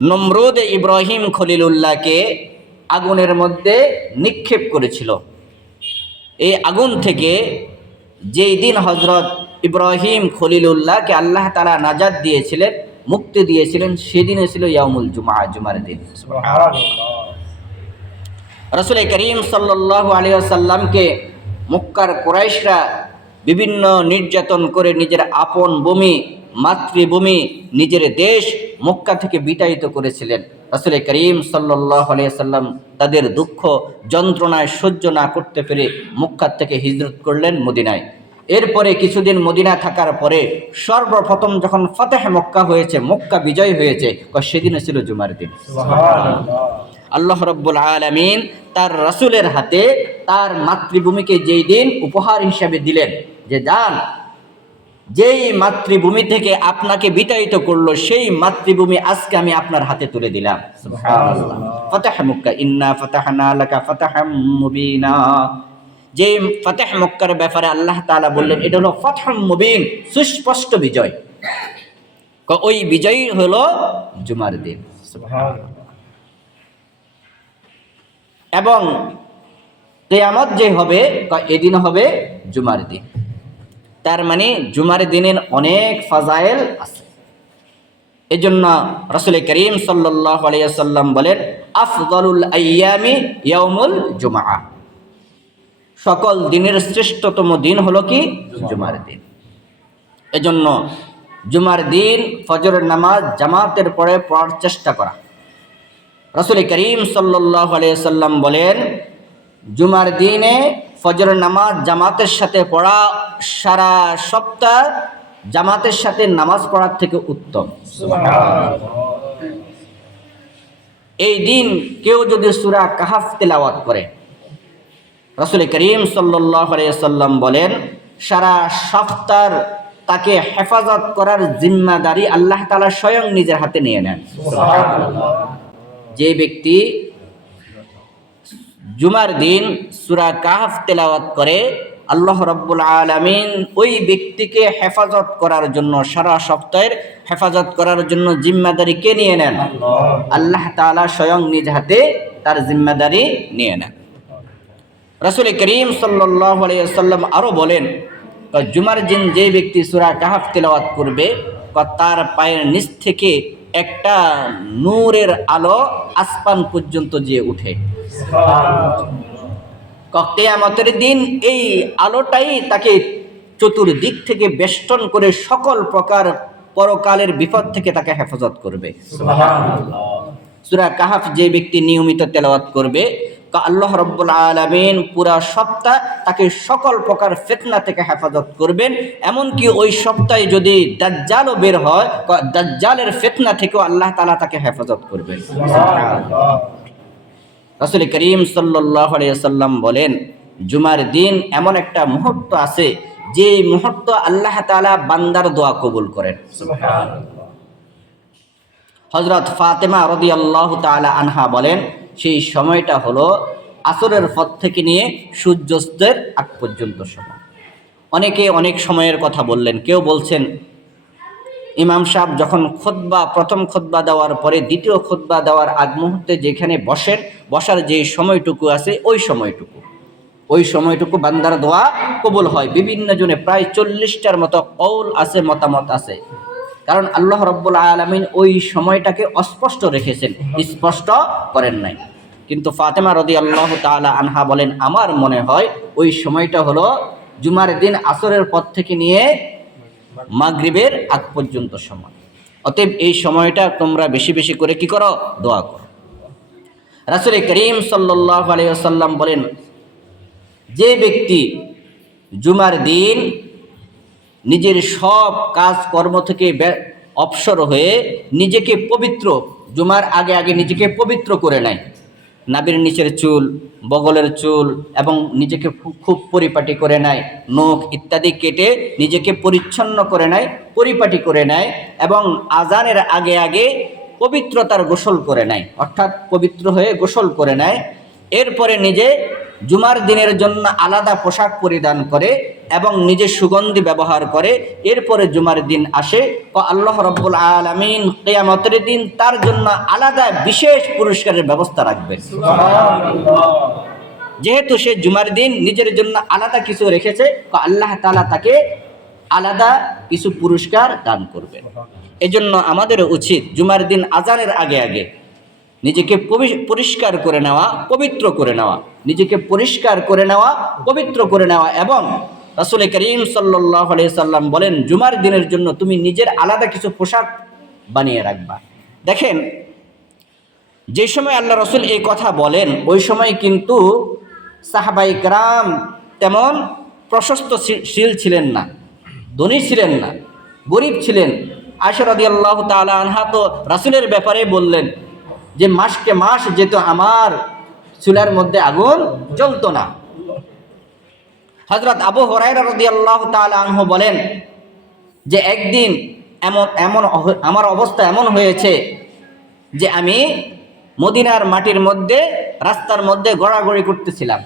নমরুদ ইব্রাহিম খলিলুল্লাহকে আগুনের মধ্যে নিক্ষেপ করেছিল। এই আগুন থেকে যেই দিন হজরত ইব্রাহিম খলিলুল্লাহকে আল্লাহ তালা নাজাদ দিয়েছিলেন, মুক্তি দিয়েছিলেন, সেদিনে ছিল ইয়ামুল জুমা জুমার দিন। রসুল করিম সাল্লাহ আলিয়াল্লামকে মক্কার কোরাইশরা বিভিন্ন নির্যাতন করে নিজের আপন ভূমি মাতৃভূমি নিজের দেশ মক্কা থেকে বিতাড়িত করেছিলেন। রসুল করিম সাল্লাহ আলিয়াল্লাম তাদের দুঃখ যন্ত্রণায় সহ্য না করতে পেরে মক্কার থেকে হিজরত করলেন মদিনায়। এরপরে কিছুদিন মদিনা থাকার পরে সর্বপ্রথম যখন ফতেহ মক্কা হয়েছে মক্কা বিজয় হয়েছে সেদিনও ছিল জুমার দিন। আল্লাহ রব্বুল আলমিন তার রাসুলের হাতে তার মাতৃভূমিকে যেই দিন উপহার হিসাবে দিলেন যে যান যেই মাতৃভূমি থেকে আপনাকে বিতাড়িত করল, সেই মাতৃভূমি আজকে আমি আপনার হাতে তুলে দিলাম। ফতাহ মুক্কা, ইন্না ফতাহনা লাকা ফতাহাম মুবিনা। যে ফতেহ মক্কার ব্যাপারে আল্লাহ তাআলা বললেন, এটা হলো ফতহাম মুবিন, সুস্পষ্ট বিজয়। ওই বিজয়ী হলো জুমার দিন। এবং কেয়ামত যে হবে এদিন হবে জুমার দিন। তার মানে জুমার দিনের অনেক ফাজাইল আছে। এজন্য রসুল করিম আলিয়াল্লাম বলেন, আফদলুল ইয়ামুল জুমা সকল দিনের শ্রেষ্ঠতম দিন হলো কি? জুমার দিন। এজন্য জুমার দিন ফজরের নামাজ জামাতের পরে পড়ার চেষ্টা করা। রসুল করিম সাল্লাহ আলিয়াল্লাম বলেন, জুমার দিনে ফজরের নামাজ জামাতের সাথে পড়া সারা সপ্তাহ জামাতের সাথে নামাজ পড়ার থেকে উত্তম। এই দিন কেউ যদি সুরা কাহাফ তেলাওয়াত করে রসুল করিম আলিয়াল্লাম বলেন সারা সপ্তাহ তাকে হেফাজত করার জিম্মাদারি আল্লাহ তালা স্বয়ং নিজের হাতে নিয়ে নেন। যে ব্যক্তি জুমার দিন সুরা কাহাফ তেলাওয়াত করে আল্লাহ রব্বুল আলমিন ওই ব্যক্তিকে হেফাজত করার জন্য সারা সপ্তাহের হেফাজত করার জন্য জিম্মাদারি কে নিয়ে নেন? আল্লাহ। তাআলা স্বয়ং নিজ হাতে তার জিম্মাদারি নিয়ে নেন। রসুল করিম সাল্লাম আরও বলেন জুমার দিন যে ব্যক্তি সুরা কাহাফ তেলাওয়াত করবে তার পায়ের নিচ থেকে একটা নূরের আলো আসমান পর্যন্ত যে উঠে। কেয়ামতের দিন এই আলোটাই তাকে চতুর্দিক থেকে বেষ্টন করে সকল প্রকার পরকালের বিপদ থেকে তাকে হেফাজত করবে। সুরা কাহাফ যে ব্যক্তি নিয়মিত তেলাওয়াত করবে আল্লাহ রব্বুল আলমিন পুরা সপ্তাহ তাকে সকল প্রকার ফেতনা থেকে হেফাজত করবেন। এমনকি ওই সপ্তাহে যদি দাজ্জালও বের হয় দাজ্জালের ফেতনা থেকেও আল্লাহ তালা তাকে হেফাজত করবেন। রাসুল করিম সাল্লাম বলেন, জুমার দিন এমন একটা মুহূর্ত আছে যে মুহূর্ত আল্লাহ তালা বান্দার দোয়া কবুল করেন। হজরত ফাতেমা রদি আল্লাহ তালা আনহা বলেন, সেই সময়টা হলো আসরের পথ থেকে নিয়ে সূর্যাস্তের আগ পর্যন্ত সময়। অনেকে অনেক সময়ের কথা বললেন, কেউ বলছেন ইমাম সাহেব যখন খোদবা প্রথম খোদবা দেওয়ার পরে দ্বিতীয় খোদবা দেওয়ার আগ মুহূর্তে যেখানে বসেন, বসার যে সময়টুকু আছে, ওই সময়টুকু। ওই সময়টুকু বান্দার দোয়া কবুল হয়। বিভিন্ন জনে প্রায় চল্লিশটার মতো কৌল আছে, মতামত আছে। কারণ আল্লাহ রব্বুল আলমিন ওই সময়টাকে অস্পষ্ট রেখেছেন, স্পষ্ট করেন নাই। কিন্তু ফাতেমা রদি আল্লাহ তালা আনহা বলেন, আমার মনে হয় ওই সময়টা হলো জুমার দিন আসরের পর থেকে নিয়ে মাগরিবের আগ পর্যন্ত সময়। অতএব এই সময়টা তোমরা বেশি বেশি করে কি করো? দোয়া করো। রাসুল করিম সাল্লাহ আলিয়াল্লাম বলেন, যে ব্যক্তি জুমার দিন নিজের সব কাজ কর্ম থেকে অবসর হয়ে নিজেকে পবিত্র, জুমার আগে আগে নিজেকে পবিত্র করে নেয়। নাবির নিচের চুল, বগলের চুল এবং নিজেকে খুব পরিপাটি করে নেয়। নখ ইত্যাদি কেটে নিজেকে পরিচ্ছন্ন করে নেয়, পরিপাটি করে নেয় এবং আজানের আগে আগে পবিত্রতার গোসল করে নেয়। অর্থাৎ পবিত্র হয়ে গোসল করে নেয়। এরপরে নিজে জুমার দিনের জন্য আলাদা পোশাক পরিধান করে এবং নিজে সুগন্ধি ব্যবহার করে এরপরে জুমার দিন আসে। ও আল্লাহ রব্বুল আলমিন কেয়ামতের দিন তার জন্য আলাদা বিশেষ পুরস্কারের ব্যবস্থা রাখবেন। যেহেতু সে জুমার দিন নিজের জন্য আলাদা কিছু রেখেছে তো আল্লাহ তালা তাকে আলাদা কিছু পুরস্কার দান করবেন। এজন্য আমাদের উচিত জুমার দিন আজানের আগে আগে নিজেকে পরিষ্কার করে নেওয়া, পবিত্র করে নেওয়া। নিজেকে পরিষ্কার করে নেওয়া, পবিত্র করে নেওয়া এবং রাসুল করিম সাল্লাহ সাল্লাম বলেন, জুমার দিনের জন্য তুমি নিজের আলাদা কিছু পোশাক বানিয়ে রাখবা। দেখেন, যে সময় আল্লাহ রসুল এই কথা বলেন, ওই সময় কিন্তু সাহাবাই রাম তেমন প্রশস্ত শীল ছিলেন না, ধনী ছিলেন না, গরিব ছিলেন। আশরাদি আল্লাহ তালা আনহা তো রাসুলের ব্যাপারে বললেন যে মাসকে মাস যেত আমার চুলার মধ্যে আগুন জ্বলতো না। হজরত আবু হরাইরা রদি আল্লাহ তালা আনহু বলেন যে একদিন এমন এমন আমার অবস্থা এমন হয়েছে যে আমি মদিনার মাটির মধ্যে, রাস্তার মধ্যে গড়াগড়ি করতেছিলাম।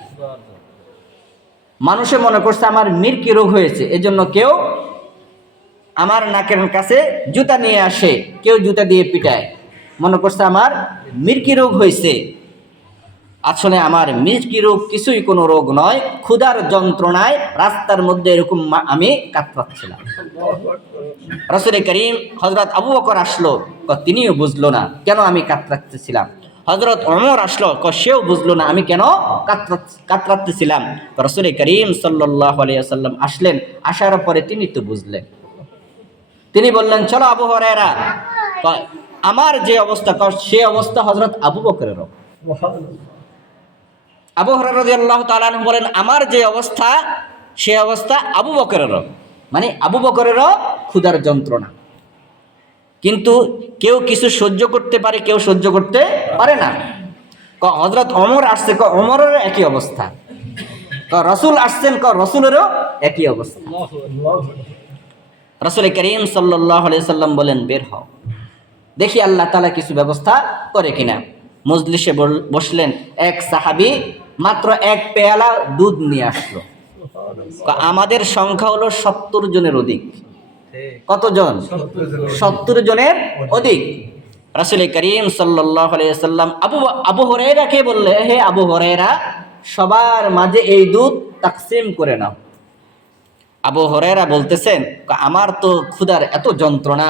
মানুষে মনে করছে আমার মির্কি রোগ হয়েছে, এজন্য কেউ আমার নাকের কাছে জুতা নিয়ে আসে, কেউ জুতা দিয়ে পিটায়। মনে করছে আমার মির্কি রোগ হয়েছে। আসলে আমার মির্কি রোগ কিছুই কোনো রোগ নয়, ক্ষুধার যন্ত্রণায় রাস্তার মধ্যে এরকম আমি কাতরাচ্ছিলাম। রসুল করিম হজরত আবু বকর আসলো তিনিও বুঝলো না কেন আমি কাতরাচ্ছিলাম। হজরত অমর আসলো ক সেও বুঝলো না আমি কেন কাতরা- কাতরাচ্ছিলাম। রসুল করিম আলিয়াল্লাম আসলেন, আসার পরে তিনি তো বুঝলেন। তিনি বললেন, চলো আবু হরেরা আমার যে অবস্থা সে অবস্থা হজরত আবু বকরেরও। আবু হরাহ তালান বলেন, আমার যে অবস্থা, সে অবস্থা আবু বকরেরও। মানে আবু বকরেরও ক্ষুধার যন্ত্রণা। কিন্তু কেউ কিছু সহ্য করতে পারে, কেউ সহ্য করতে পারে না। ক হজরত অমর আসছে, ক অমরেরও একই অবস্থা। ক, রসুল আসছেন, ক, রসুলেরও একই অবস্থা। রসুল করিম সাল্লাহ সাল্লাম বলেন, বের হও। দেখি আল্লাহ তালা কিছু ব্যবস্থা করে কিনা। মজলিসে বসলেন এক সাহাবি, মাত্র এক পেয়ালা দুধ নিয়ে আসলো। আমাদের সংখ্যা হলো সত্তর জনের অধিক। কতজন? সত্তর জনের অধিক। রাসুল করিম সাল্লাম আবু আবু হরেরাকে বললে, হে আবু হরেরা সবার মাঝে এই দুধ তাকসিম করে নাও। আবু হরেরা বলতেছেন আমার তো ক্ষুধার এত যন্ত্রণা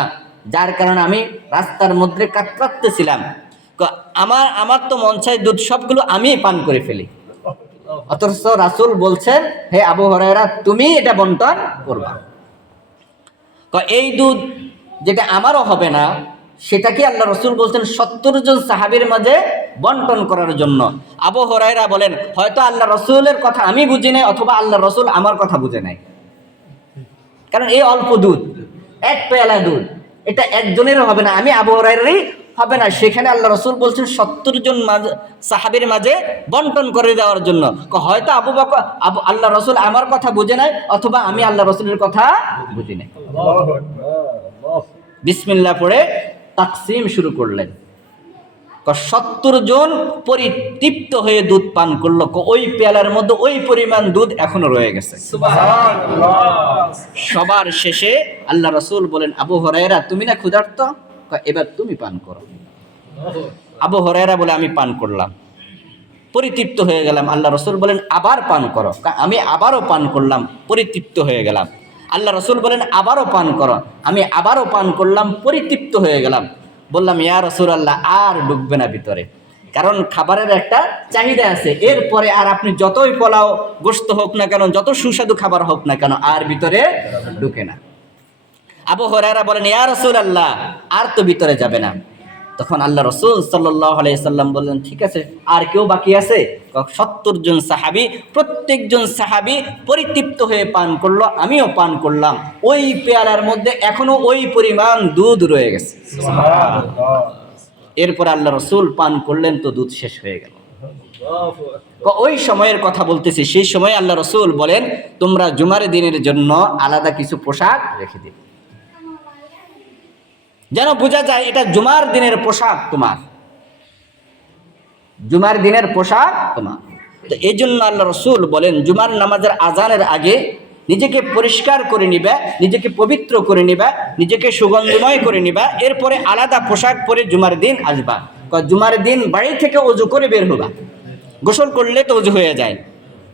যার কারণে আমি রাস্তার মধ্যে কাতরাতেছিলাম। আমার আমার তো মন চাই দুধ, সবগুলো আমি পান করে ফেলি। অথচ রাসুল বলছেন, হে আবু হরেরা তুমি এটা বন্টন করবা। এই দুধ যেটা আমারও হবে না, সেটা কি আল্লাহ রসুল বলছেন সত্তর জন সাহাবির মাঝে বন্টন করার জন্য? আবু হরাইরা বলেন, হয়তো আল্লাহ রসুলের কথা আমি বুঝি নাই, অথবা আল্লাহ রসুল আমার কথা বুঝে নাই। কারণ এই অল্প দুধ, এক পেয়ালা দুধ এটা একজনের হবে না আমি আবু হরাইরারই হবে না। সেখানে আল্লাহ রসুল বলছেন সত্তর জন মাঝে সাহাবির মাঝে বন্টন করে দেওয়ার জন্য। হয়তো আবু বাক আবু আল্লাহ রসুল আমার কথা বুঝে নাই অথবা আমি আল্লাহ রসুলের কথা বুঝি নাই। বিসমিল্লা পড়ে তাকসিম শুরু করলেন। সত্তর জন পরিতৃপ্ত হয়ে দুধ পান করল। ওই পেয়ালার মধ্যে ওই পরিমাণ দুধ এখনও রয়ে গেছে। সবার শেষে আল্লাহ রসুল বলেন আবু হরাইরা তুমি না ক্ষুধার্ত? এবার তুমি পান করো। আবু হরাইরা বলে আমি পান করলাম। পরিতৃপ্ত হয়ে গেলাম। আল্লাহ রসুল বলেন আবার পান করো। আমি আবারও পান করলাম। পরিতৃপ্ত হয়ে গেলাম। আল্লাহ রসুল বলেন আবারও পান করো। আমি আবারও পান করলাম পরিতৃপ্ত হয়ে গেলাম। বললাম, ইয়া রসুল আল্লাহ আর ডুববে না ভিতরে। কারণ খাবারের একটা চাহিদা আছে। এরপরে আর আপনি যতই পোলাও গোস্ত হোক না কেন, যত সুস্বাদু খাবার হোক না কেন, আর ভিতরে ঢুকে না। আবু হরারা বলেন, ইয়া রসুল আল্লাহ আর তো ভিতরে যাবে না। তখন আল্লাহ রসুল সাল্লাহ সাল্লাম বললেন ঠিক আছে আর কেউ বাকি আছে? সত্তর জন সাহাবি প্রত্যেকজন সাহাবি পরিতৃপ্ত হয়ে পান করল আমিও পান করলাম। ওই পেয়ালার মধ্যে এখনও ওই পরিমাণ দুধ রয়ে গেছে। এরপর আল্লাহ রসুল পান করলেন তো দুধ শেষ হয়ে গেল। ওই সময়ের কথা বলতেছি সেই সময় আল্লাহ রসুল বলেন তোমরা জুমার দিনের জন্য আলাদা কিছু পোশাক রেখে দিবে। যেন বোঝা যায় এটা জুমার দিনের পোশাক তোমার। জুমার দিনের পোশাক তোমার। তো এই জন্য আল্লাহ রসুল বলেন, জুমার নামাজের আজানের আগে নিজেকে পরিষ্কার করে নিবা, নিজেকে পবিত্র করে নিবা, নিজেকে সুগন্ধময় করে নিবা, এরপরে আলাদা পোশাক পরে জুমার দিন আসবা। জুমার দিন বাড়ি থেকে অজু করে বের হবা। গোসল করলে তো অজু হয়ে যায়।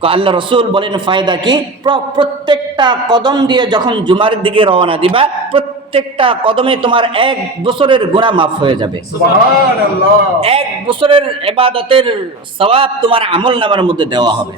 আল্লাহ রসুল বলেন, ফায়দা কি? প্র- প্রত্যেকটা কদম দিয়ে যখন জুমার দিকে রওনা দিবা প্রত্যেকটা কদমে তোমার এক বছরের গোনা মাফ হয়ে যাবে। এক বছরের এবাদতের সবাব তোমার আমল নামার মধ্যে দেওয়া হবে।